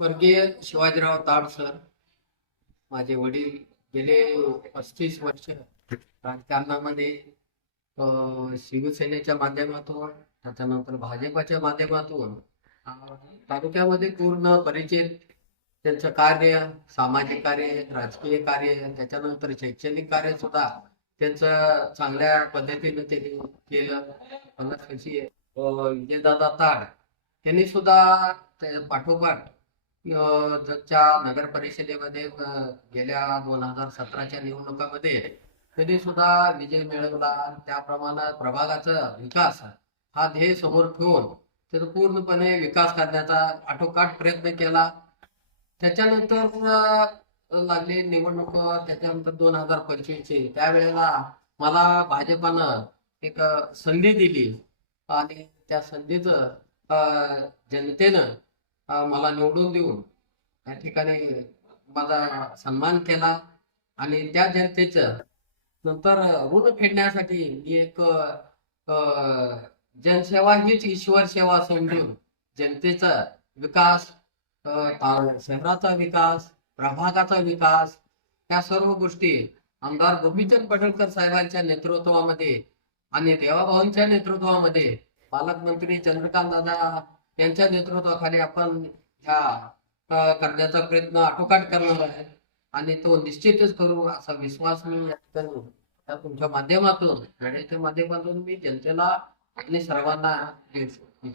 स्वर्गीय शिवाजीराव ताड सर, माझे वडील गेले 35 वर्ष राजकारणामध्ये शिवसेनेच्या माध्यमातून, त्याच्यानंतर भाजपच्या माध्यमातून तालुक्यामध्ये पूर्ण परिचित. त्यांचं कार्य, सामाजिक कार्य, राजकीय कार्य, त्याच्यानंतर शैक्षणिक कार्य सुद्धा त्यांचं चांगल्या पद्धतीने त्यांनी केलं. कशी विजयदादा ताड त्यांनी सुद्धा पाठोपाठ जगच्या नगर परिषदेमध्ये गेल्या 2017च्या निवडणुकामध्ये त्यांनी सुद्धा विजय मिळवला. त्याप्रमाणे प्रभागाचा विकास हा ध्येय समोर ठेवून त्याचा पूर्णपणे विकास करण्याचा आटोकाट प्रयत्न केला. त्याच्यानंतर लागली निवडणूक. त्याच्यानंतर 2025ची त्यावेळेला मला भाजपानं एक संधी दिली आणि त्या संधीचं जनतेनं मला निवडून देऊन या ठिकाणी माझा सन्मान केला. आणि त्या जनतेचं नंतर ऋण फेडण्यासाठी मी एक जनसेवा हीच ईश्वर सेवा समजून जनतेचा विकास, शहराचा विकास, प्रभागाचा विकास, या सर्व गोष्टी आमदार गोपीचंद पडळकर साहेबांच्या नेतृत्वामध्ये आणि देवाभाऊंच्या नेतृत्वामध्ये, पालकमंत्री चंद्रकांत दादा यांच्या नेतृत्वाखाली आपण ह्या करण्याचा प्रयत्न आटोकाट करणार आहे आणि तो निश्चितच करू असा विश्वास मी या ठिकाणी तुमच्या माध्यमातून, वेळेच्या माध्यमातून मी जनतेला आणि सर्वांना देतो.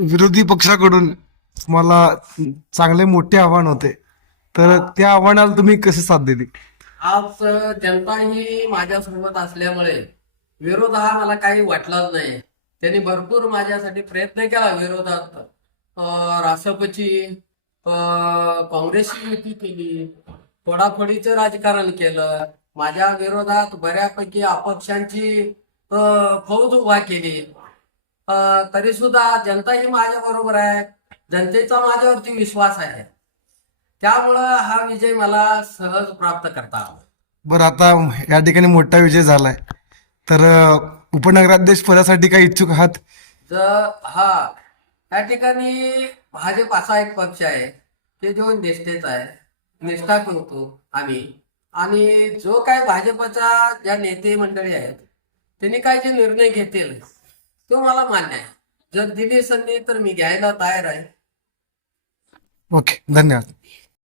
विरोधी पक्षाकडून मला चांगले मोठे आव्हान होते, तर त्या आव्हानाला तुम्ही कसे साथ दिली? आज जनता ही माझ्यासोबत असल्यामुळे विरोध हा मला काही वाटलाच नाही. त्यांनी भरपूर माझ्यासाठी प्रयत्न केला. विरोधात रासपची, काँग्रेसची युती केली, फोडाफोडीचं राजकारण केलं. माझ्या विरोधात बऱ्यापैकी अपक्षांची फौज उभा केली. तरी सुद्धा जनता ही माझ्या बरोबर आहे. जनतेचा माझ्यावरती विश्वास आहे. त्यामुळं हा विजय मला सहज प्राप्त करता आला. बरं, आता या ठिकाणी मोठा विजय झालाय, तर उपनगराध्यक्ष पदासाठी काही इच्छुक आहात? या ठिकाणी भाजप असा एक पक्ष आहे की जो निष्ठेचा आहे, निष्ठा करतो आम्ही. आणि जो काय भाजपचा ज्या नेते मंडळी आहेत त्यांनी काय जे निर्णय घेतील तो मला मान्य आहे. जर दिली संधी तर मी घ्यायला तयार आहे. ओके, धन्यवाद.